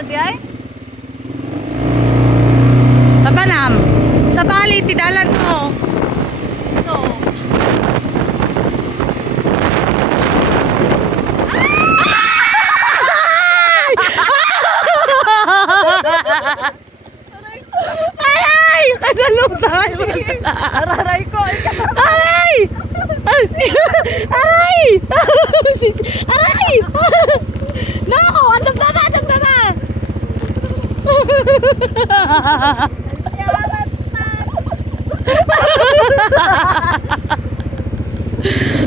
na di ay? Sa Panam. Sa Bali, tidalan mo. So. Aray! Kasalutay mo. Araray ko. Aray! Aray! Aray! No! Andam na ba? Andam na ba?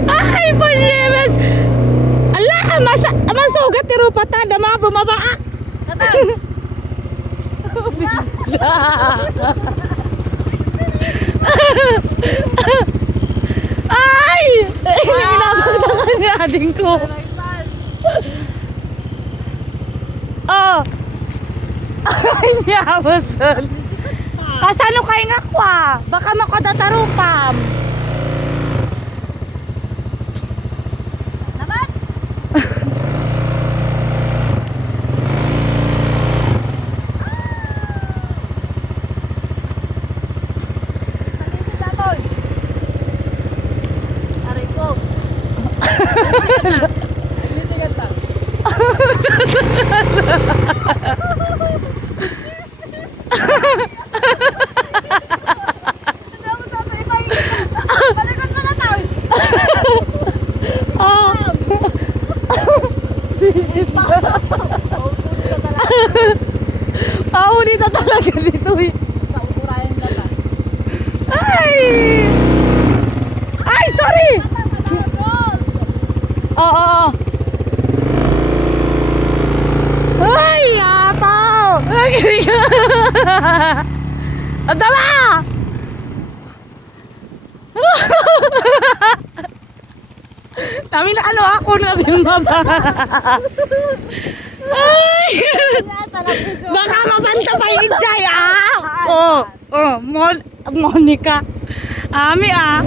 Ay, panyemes! Ala! Masugat ni Rupata na mga bumabaak! Ay! Inabot na ading ko. Oh! Ay niya, Butol. Kasano kayo nga kwa? Baka makadatarupam. Naman? Aray ko. Lisigat ta. Balikot mo na tao. Oh! Pauli na talaga dito eh. Sa ukurayan lang lang. Ay! Ay, sorry! Oo. Ay, yapaw! Ang tama! Dami na ano ako na bimaba. Ay! Baka mabanta pa yung Jay, ah! Monica. Ami, ah.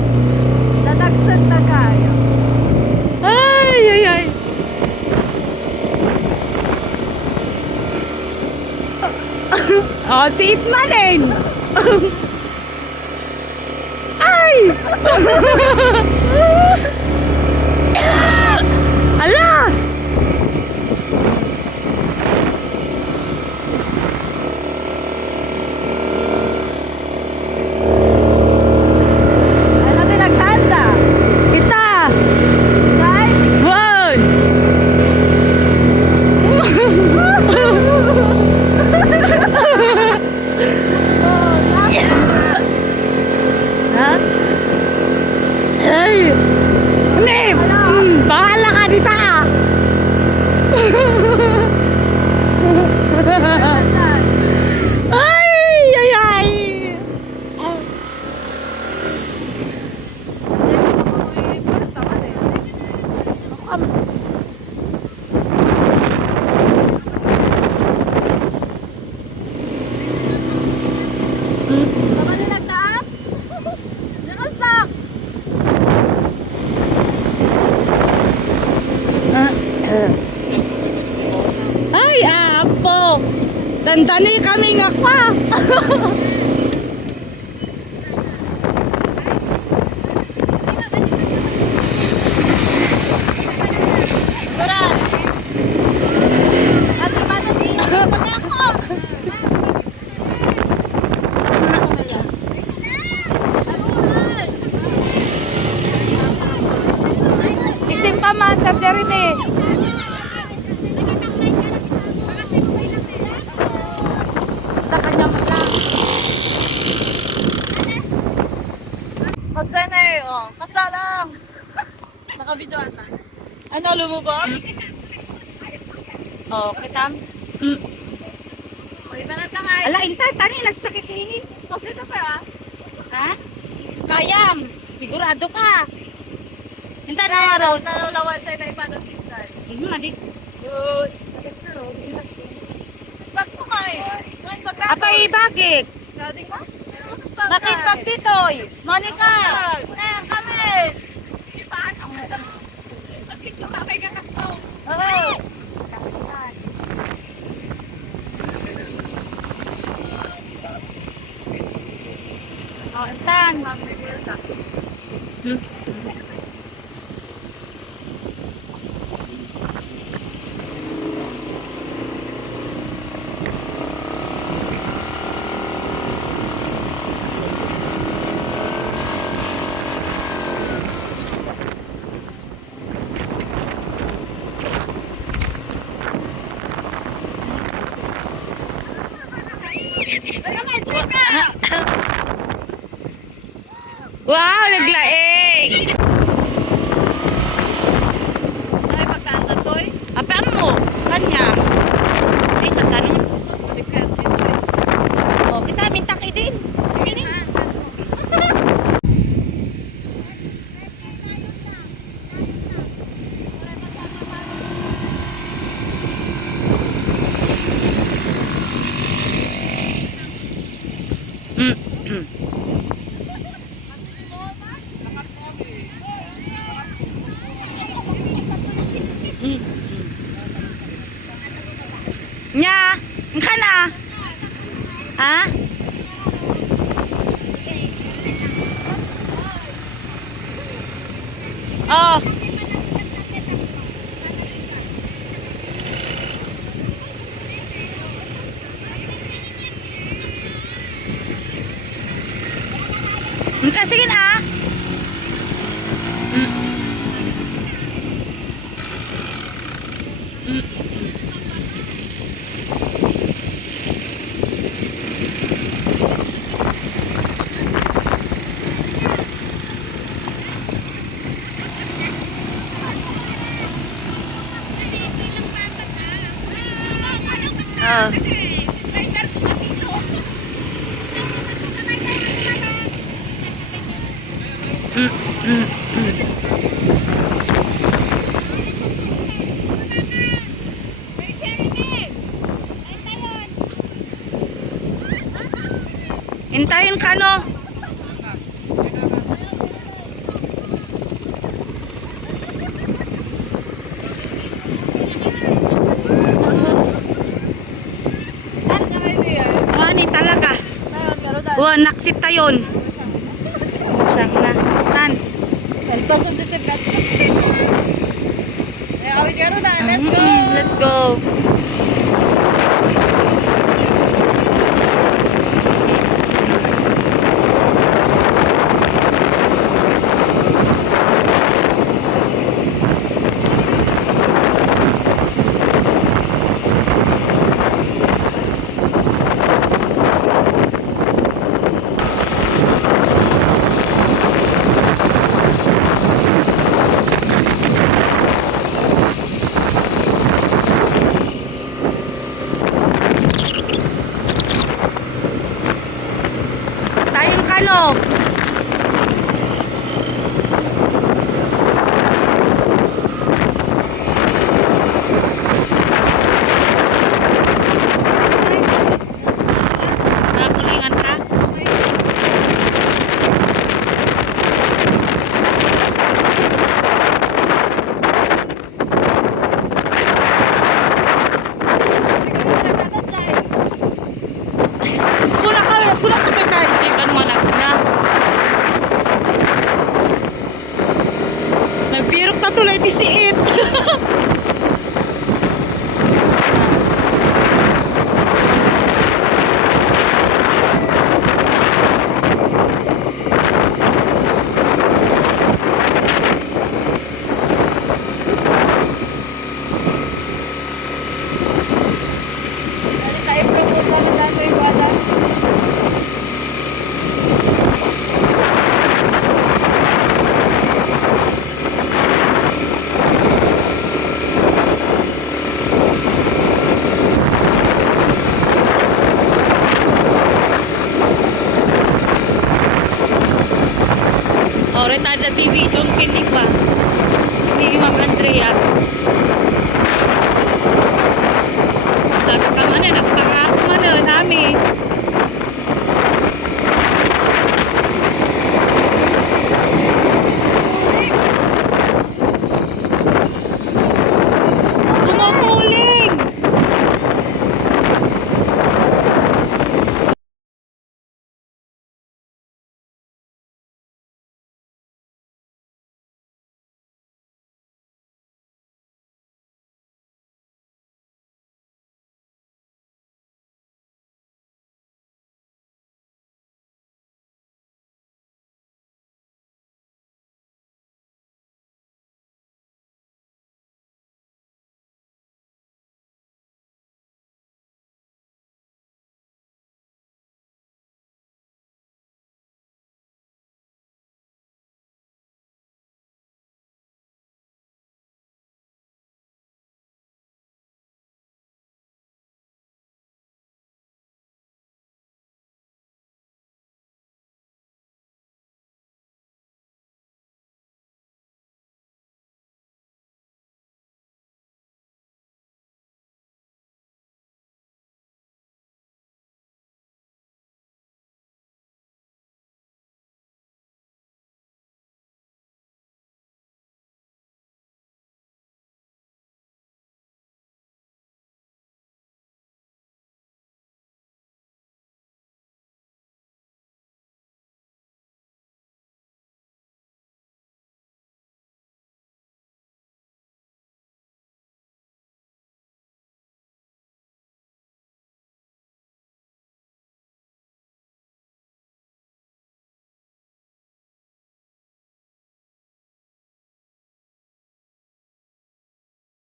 Dadagsan na kayo. Ay, ay, ay. Oh, si Itmanin. Ay! Ala! Ano pinaghanda? Kita! Guys? Wow! Ha? Ay! Nim! Bahala ka dito ah! Ay! Ay! Ay! Tama na nagdaan? Nakastak! Ay, apo! Dandani kami nga kwa! Tara! Ate, paano din? Pag ako! Isim pa man, Sir Jeremy. Kanya mo lang. Pagka na eh, oh. Kasalang. Naka-video ata. Ano, lumubog? Oh, kitam. Uy, manat ka nga. Ala, intay, tani, nagsakit ini. Kasi ito pa, Ha? Kayam. Sigurado ka. Intay na ah. araw. Nalalawan tayo na ipanos inside. Adi. Good. Bag ko kayo. Ngayon, bag ako. Apay, bakit? Galing ba? Bakit pagsitoy? Monica! Eh, kami! Ipaan ako. Bakit ko kami kakasto? Oo. Wow, naglaing! Ay, magkanta to eh. Apaan mo? Kanya. Hindi ka sa nun. Sus, matikret dito eh. Oh, kita mintak din. Mini. Nya, ka na? Ha? Oh. Sige na. Ah. Hintayin ka no. Ani talaga. Wah, naksit tayon. Siyang na. Tan. Let's go. Let's go.